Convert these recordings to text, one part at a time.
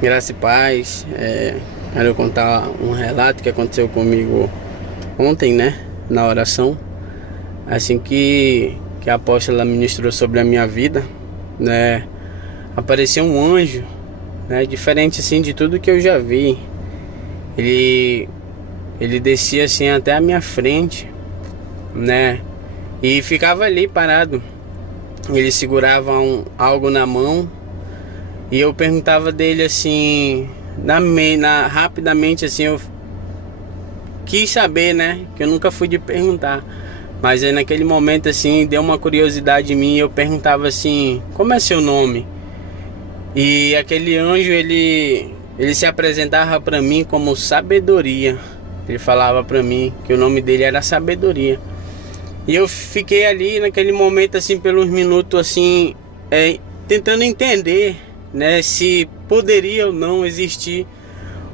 Graça e paz. Quero contar um relato que aconteceu comigo ontem, né, na oração. Assim que a apóstola ministrou sobre a minha vida, né, apareceu um anjo, né, diferente assim de tudo que eu já vi. Ele descia assim até a minha frente, né, e ficava ali parado. Ele segurava algo na mão. E eu perguntava dele assim, rapidamente assim, eu quis saber, né? Que eu nunca fui de perguntar. Mas aí naquele momento assim, deu uma curiosidade em mim. Eu perguntava assim, como é seu nome? E aquele anjo, ele se apresentava para mim como sabedoria. Ele falava para mim que o nome dele era sabedoria. E eu fiquei ali naquele momento assim, pelos minutos assim, tentando entender, né, se poderia ou não existir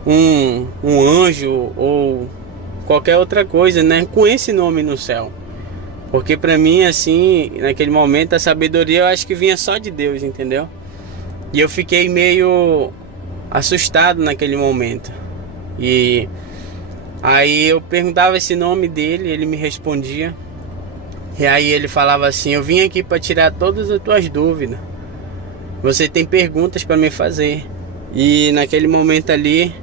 um anjo ou qualquer outra coisa, né, com esse nome no céu. Porque para mim assim, naquele momento a sabedoria eu acho que vinha só de Deus, entendeu? E eu fiquei meio assustado naquele momento. E aí eu perguntava esse nome dele, ele me respondia. E aí ele falava assim: eu vim aqui para tirar todas as tuas dúvidas. Você tem perguntas para me fazer. E naquele momento ali,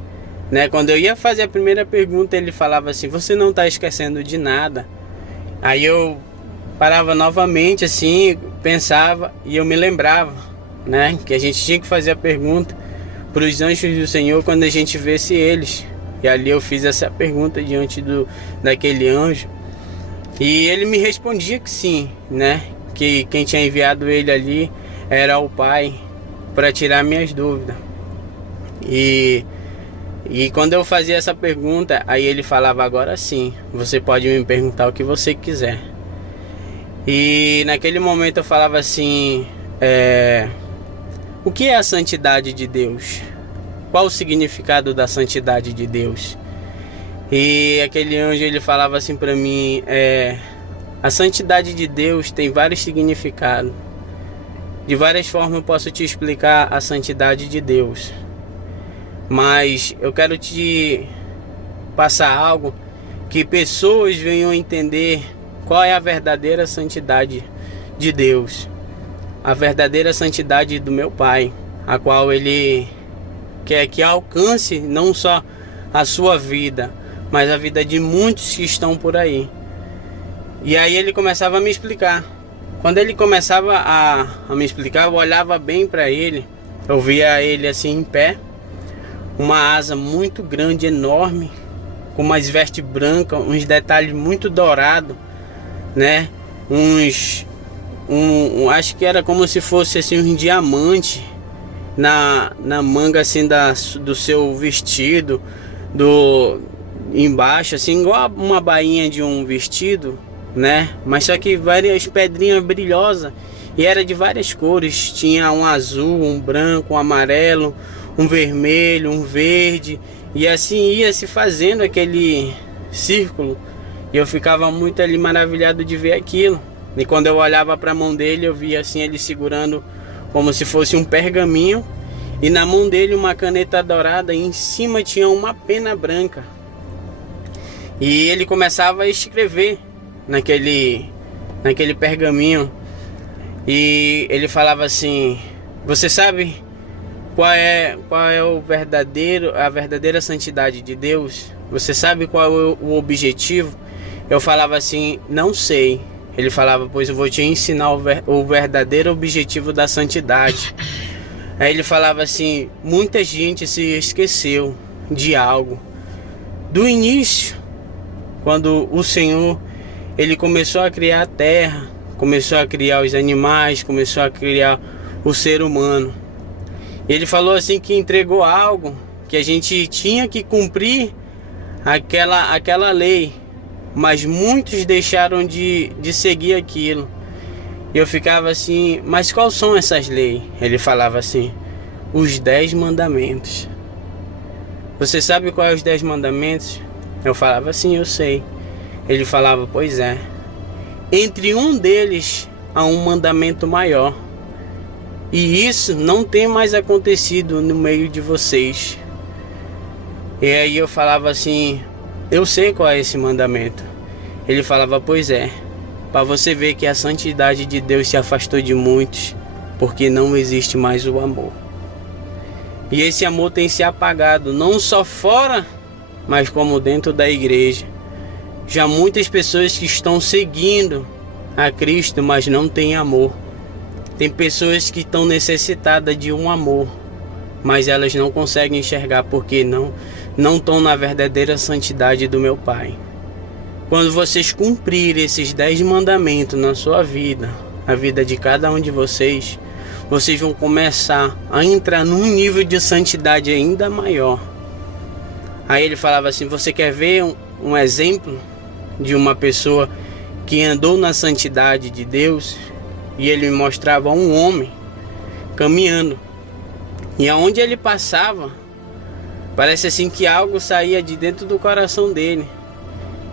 né, quando eu ia fazer a primeira pergunta, ele falava assim: você não está esquecendo de nada. Aí eu parava novamente assim, pensava e eu me lembrava, né, que a gente tinha que fazer a pergunta para os anjos do Senhor quando a gente visse eles. E ali eu fiz essa pergunta diante daquele anjo. E ele me respondia que sim, né, que quem tinha enviado ele ali era o Pai para tirar minhas dúvidas. E quando eu fazia essa pergunta, aí ele falava: agora sim, você pode me perguntar o que você quiser. E naquele momento eu falava assim: o que é a santidade de Deus? Qual o significado da santidade de Deus? E aquele anjo, ele falava assim para mim: a santidade de Deus tem vários significados. De várias formas eu posso te explicar a santidade de Deus. Mas eu quero te passar algo que pessoas venham entender qual é a verdadeira santidade de Deus. A verdadeira santidade do meu Pai, a qual Ele quer que alcance não só a sua vida, mas a vida de muitos que estão por aí. E aí ele começava a me explicar. Quando ele começava a me explicar, eu olhava bem para ele. Eu via ele assim em pé, uma asa muito grande, enorme, com umas vestes brancas, uns detalhes muito dourados, né? Acho que era como se fosse assim um diamante na manga assim do seu vestido, embaixo, assim, igual uma bainha de um vestido, né? Mas só que várias pedrinhas brilhosas, e era de várias cores. Tinha um azul, um branco, um amarelo, um vermelho, um verde, e assim ia se fazendo aquele círculo. E eu ficava muito ali maravilhado de ver aquilo. E quando eu olhava para a mão dele, eu via assim ele segurando como se fosse um pergaminho, e na mão dele uma caneta dourada, e em cima tinha uma pena branca. E ele começava a escrever naquele pergaminho. E ele falava assim: você sabe qual é a verdadeira santidade de Deus? Você sabe qual é o objetivo? Eu falava assim: não sei. Ele falava: pois eu vou te ensinar o verdadeiro objetivo da santidade. Aí ele falava assim: muita gente se esqueceu de algo. Do início, quando o Senhor ele começou a criar a terra, começou a criar os animais, começou a criar o ser humano, ele falou assim que entregou algo, que a gente tinha que cumprir aquela lei, mas muitos deixaram de seguir aquilo. E eu ficava assim, mas quais são essas leis? Ele falava assim, os 10 mandamentos. Você sabe quais são os 10 mandamentos? Eu falava assim, eu sei. Ele falava, pois é. Entre um deles há um mandamento maior. E isso não tem mais acontecido no meio de vocês. E aí eu falava assim, eu sei qual é esse mandamento. Ele falava, pois é. Para você ver que a santidade de Deus se afastou de muitos, porque não existe mais o amor. E esse amor tem se apagado, não só fora, mas como dentro da igreja. Já muitas pessoas que estão seguindo a Cristo, mas não têm amor. Tem pessoas que estão necessitadas de um amor, mas elas não conseguem enxergar porque não estão na verdadeira santidade do meu Pai. Quando vocês cumprirem esses 10 mandamentos na sua vida, a vida de cada um de vocês, vocês vão começar a entrar num nível de santidade ainda maior. Aí ele falava assim, você quer ver um exemplo de uma pessoa que andou na santidade de Deus? E ele me mostrava um homem caminhando. E aonde ele passava, parece assim que algo saía de dentro do coração dele.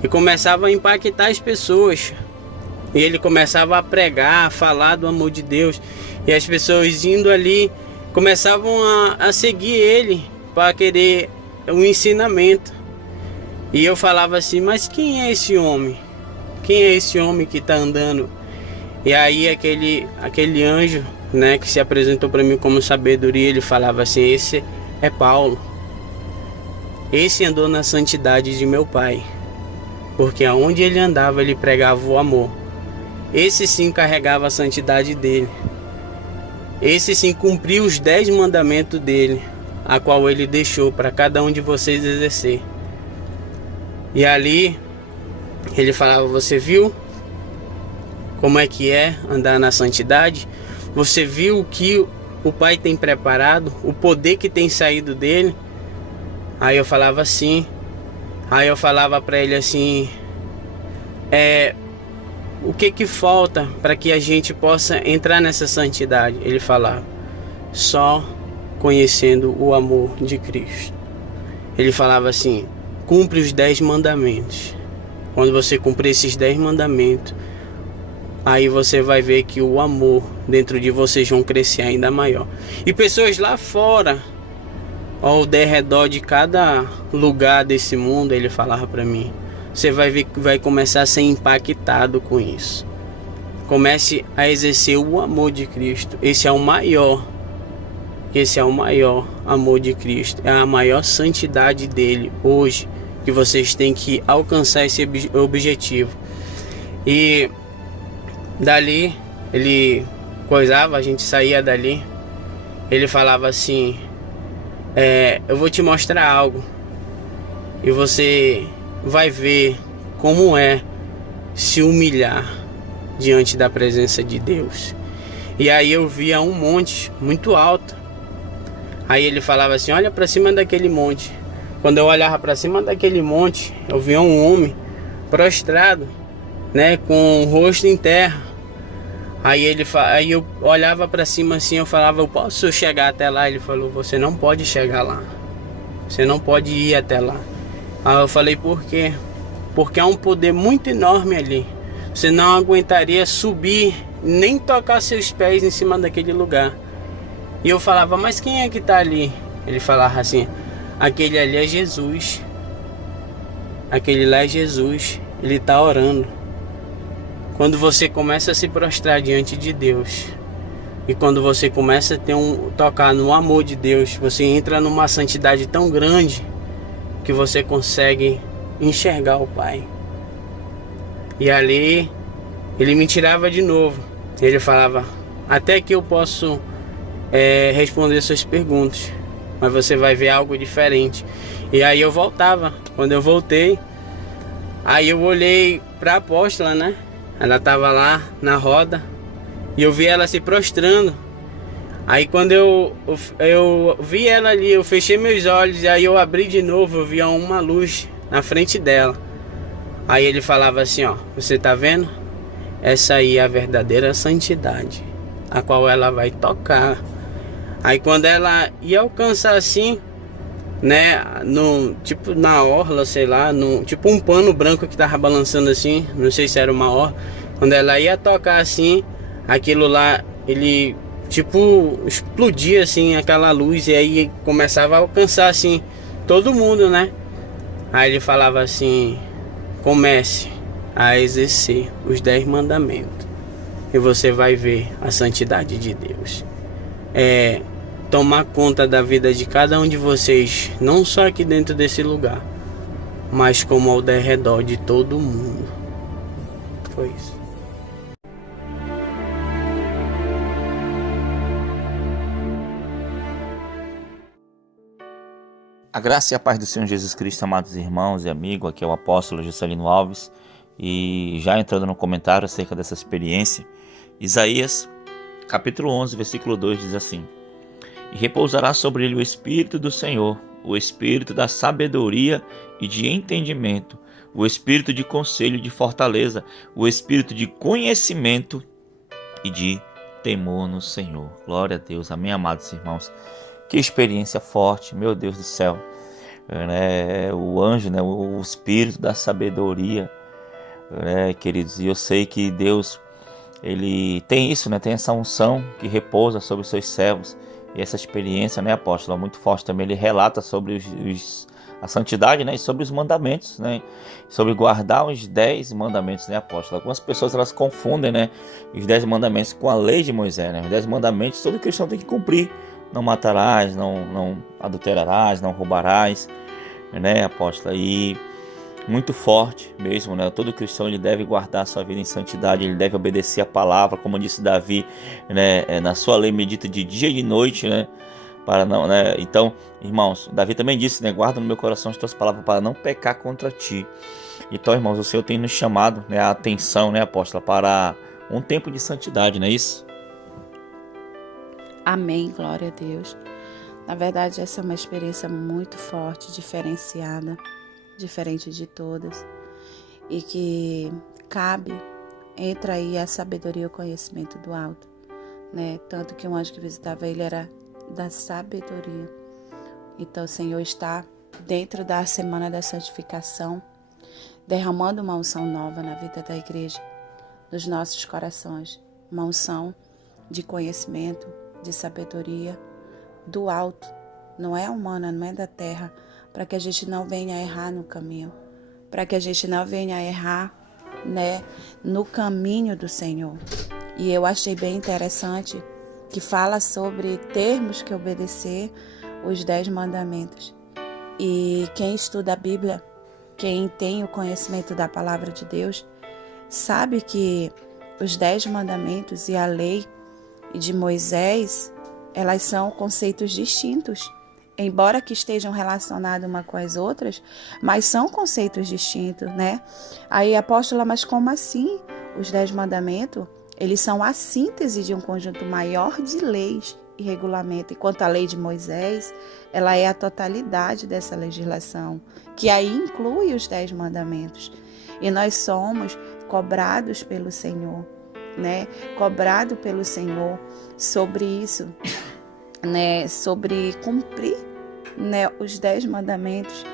E começava a impactar as pessoas. E ele começava a pregar, a falar do amor de Deus. E as pessoas indo ali, começavam a seguir ele para querer um ensinamento. E eu falava assim, mas quem é esse homem? Quem é esse homem que está andando? E aí aquele anjo, né, que se apresentou para mim como sabedoria, ele falava assim, esse é Paulo. Esse andou na santidade de meu Pai. Porque aonde ele andava, ele pregava o amor. Esse sim carregava a santidade dele. Esse sim cumpriu os 10 mandamentos dele, a qual ele deixou para cada um de vocês exercer. E ali, ele falava, você viu como é que é andar na santidade? Você viu o que o Pai tem preparado? O poder que tem saído dele? Aí eu falava assim. Aí eu falava para ele assim, o que falta para que a gente possa entrar nessa santidade? Ele falava, só conhecendo o amor de Cristo. Ele falava assim, cumpre os 10 mandamentos. Quando você cumprir esses 10 mandamentos, aí você vai ver que o amor dentro de vocês vão crescer ainda maior. E pessoas lá fora, ao derredor de cada lugar desse mundo, ele falava para mim, você vai ver que vai começar a ser impactado com isso. Comece a exercer o amor de Cristo. Esse é o maior amor de Cristo. É a maior santidade dele hoje, que vocês têm que alcançar esse objetivo. E dali, ele coisava, a gente saía dali, ele falava assim, eu vou te mostrar algo e você vai ver como é se humilhar diante da presença de Deus. E aí eu via um monte muito alto. Aí ele falava assim, olha para cima daquele monte. Quando eu olhava para cima daquele monte, eu via um homem prostrado, né, com o rosto em terra. Aí eu olhava para cima assim, eu falava, eu posso chegar até lá? Ele falou, você não pode chegar lá. Você não pode ir até lá. Aí eu falei, por quê? Porque há um poder muito enorme ali. Você não aguentaria subir, nem tocar seus pés em cima daquele lugar. E eu falava, mas quem é que está ali? Ele falava assim, aquele ali é Jesus. Aquele lá é Jesus. Ele está orando. Quando você começa a se prostrar diante de Deus, e quando você começa a tocar no amor de Deus, você entra numa santidade tão grande que você consegue enxergar o Pai. E ali ele me tirava de novo. Ele falava, até que eu posso responder suas perguntas, mas você vai ver algo diferente. E aí eu voltava. Quando eu voltei, aí eu olhei para a apóstola, né? Ela estava lá na roda e eu vi ela se prostrando. Aí quando eu vi ela ali, eu fechei meus olhos e aí eu abri de novo, eu vi uma luz na frente dela. Aí ele falava assim, ó, você tá vendo? essa aí é a verdadeira santidade, a qual ela vai tocar. Aí quando ela ia alcançar assim, né, no, tipo na orla, sei lá, no, tipo um pano branco que tava balançando assim, não sei se era uma orla. Quando ela ia tocar assim, aquilo lá, ele tipo explodia assim, aquela luz, e aí começava a alcançar assim todo mundo, né? Aí ele falava assim: comece a exercer os 10 mandamentos e você vai ver a santidade de Deus. Tomar conta da vida de cada um de vocês, não só aqui dentro desse lugar, mas como ao redor de todo mundo. Foi isso. A graça e a paz do Senhor Jesus Cristo, amados irmãos e amigos, aqui é o apóstolo Juscelino Alves. E já entrando no comentário acerca dessa experiência, Isaías, capítulo 11, versículo 2 diz assim: e repousará sobre ele o Espírito do Senhor, o Espírito da sabedoria e de entendimento, o Espírito de conselho e de fortaleza, o Espírito de conhecimento e de temor no Senhor. Glória a Deus, amém, amados irmãos. Que experiência forte, meu Deus do céu. O anjo, o Espírito da sabedoria, queridos. E eu sei que Deus, Ele tem isso, tem essa unção que repousa sobre os seus servos. E essa experiência, apóstolo, é muito forte também. Ele relata sobre a santidade, e sobre os mandamentos, sobre guardar os 10 mandamentos, apóstolo. Algumas pessoas elas confundem, os 10 mandamentos com a lei de Moisés, Os 10 mandamentos todo cristão tem que cumprir. Não matarás, não adulterarás, não roubarás, apóstolo? E muito forte mesmo, Todo cristão ele deve guardar a sua vida em santidade, ele deve obedecer a palavra, como disse Davi, na sua lei medita de dia e de noite, para não, Então, irmãos, Davi também disse, guarda no meu coração as tuas palavras para não pecar contra ti. Então, irmãos, o Senhor tem nos chamado, a atenção, apóstolo, para um tempo de santidade, não é isso? Amém, glória a Deus. Na verdade, essa é uma experiência muito forte, diferenciada, diferente de todas, e que entra aí a sabedoria e o conhecimento do alto, Tanto que o anjo que visitava ele era da sabedoria. Então o Senhor está dentro da semana da santificação, derramando uma unção nova na vida da igreja, nos nossos corações, uma unção de conhecimento, de sabedoria do alto, não é humana, não é da terra, para que a gente não venha errar no caminho, para que a gente não venha errar, no caminho do Senhor. E eu achei bem interessante que fala sobre termos que obedecer os 10 mandamentos. E quem estuda a Bíblia, quem tem o conhecimento da palavra de Deus, sabe que os 10 mandamentos e a lei de Moisés, elas são conceitos distintos, embora que estejam relacionados uma com as outras, mas são conceitos distintos, Aí, apóstola, mas como assim? Os 10 mandamentos, eles são a síntese de um conjunto maior de leis e regulamento, enquanto a lei de Moisés, ela é a totalidade dessa legislação, que aí inclui os 10 mandamentos. E nós somos cobrados pelo Senhor, cobrado pelo Senhor sobre isso, sobre cumprir, os 10 mandamentos.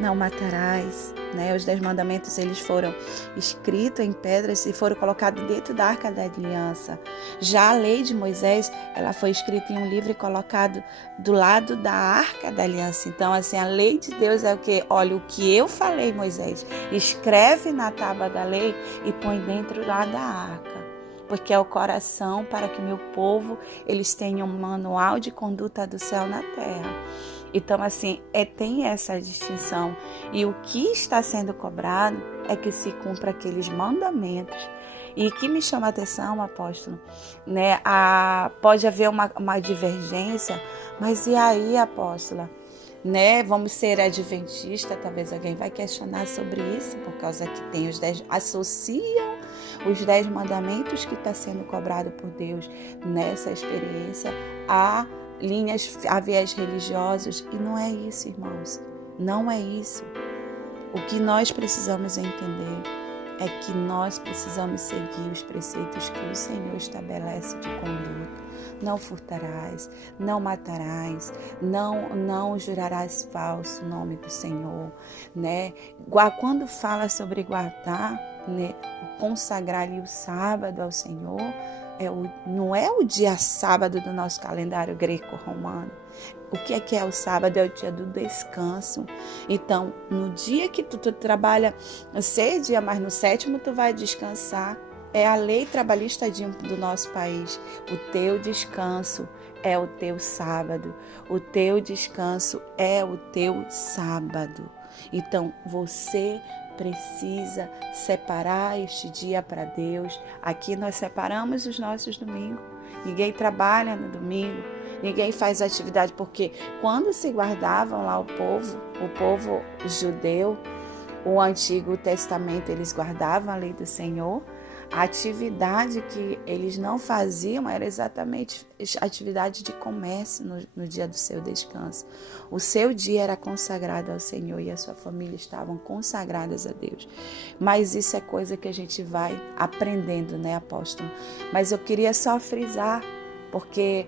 Não matarás, os 10 mandamentos eles foram escritos em pedras e foram colocados dentro da Arca da Aliança. Já a lei de Moisés, ela foi escrita em um livro e colocado do lado da Arca da Aliança. Então, assim, a lei de Deus é o que? Olha, o que eu falei, Moisés, escreve na tábua da lei e põe dentro lá da arca, porque é o coração para que meu povo, eles tenham um manual de conduta do céu na terra. Então, assim, tem essa distinção. E o que está sendo cobrado é que se cumpra aqueles mandamentos. E que me chama a atenção, apóstolo, pode haver uma divergência, mas e aí, apóstola? Vamos ser adventista, talvez alguém vai questionar sobre isso, por causa que tem os 10, associam os 10 mandamentos que está sendo cobrado por Deus nessa experiência a viés religiosos, e não é isso, irmãos, não é isso. O que nós precisamos entender é que nós precisamos seguir os preceitos que o Senhor estabelece de conduta. Não furtarás, não matarás, não jurarás falso o nome do Senhor, né? Quando fala sobre guardar, né, consagrar ali o sábado ao Senhor, não é o dia sábado do nosso calendário greco-romano. O que é o sábado? É o dia do descanso. Então, no dia que tu trabalha 6 dias, mas no 7º tu vai descansar. É a lei trabalhista do nosso país. O teu descanso é o teu sábado. O teu descanso é o teu sábado. Então, você precisa separar este dia para Deus. Aqui nós separamos os nossos domingos. Ninguém trabalha no domingo. Ninguém faz atividade, porque quando se guardavam lá o povo judeu, o Antigo Testamento, eles guardavam a lei do Senhor. A atividade que eles não faziam era exatamente atividade de comércio no dia do seu descanso. O seu dia era consagrado ao Senhor e a sua família estavam consagradas a Deus. Mas isso é coisa que a gente vai aprendendo, né, apóstolo? Mas eu queria só frisar, porque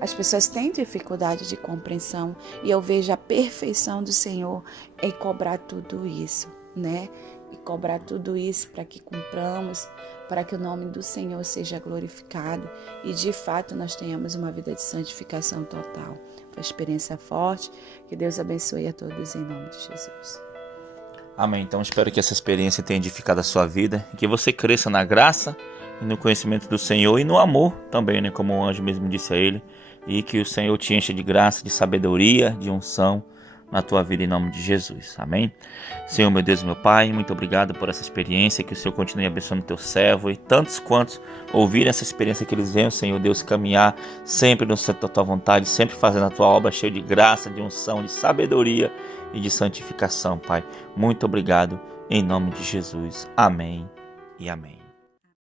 as pessoas têm dificuldade de compreensão e eu vejo a perfeição do Senhor em cobrar tudo isso, né? E cobrar tudo isso para que cumpramos, para que o nome do Senhor seja glorificado e de fato nós tenhamos uma vida de santificação total. Foi uma experiência forte, que Deus abençoe a todos em nome de Jesus. Amém. Então espero que essa experiência tenha edificado a sua vida e que você cresça na graça e no conhecimento do Senhor e no amor também, né? Como o anjo mesmo disse a ele, e que o Senhor te encha de graça, de sabedoria, de unção na tua vida em nome de Jesus. Amém? Senhor, meu Deus, meu Pai, muito obrigado por essa experiência, que o Senhor continue abençoando o teu servo e tantos quantos ouvirem essa experiência, que eles venham, Senhor Deus, caminhar sempre no centro da tua vontade, sempre fazendo a tua obra cheia de graça, de unção, de sabedoria e de santificação, Pai. Muito obrigado em nome de Jesus. Amém e amém.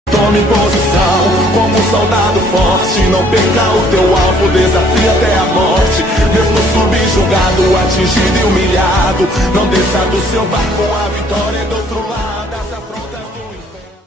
Tome posição como um soldado forte. Não perca o teu alvo, desafie até a morte. Mesmo subjugado, atingido e humilhado, não desça do seu barco, a vitória é do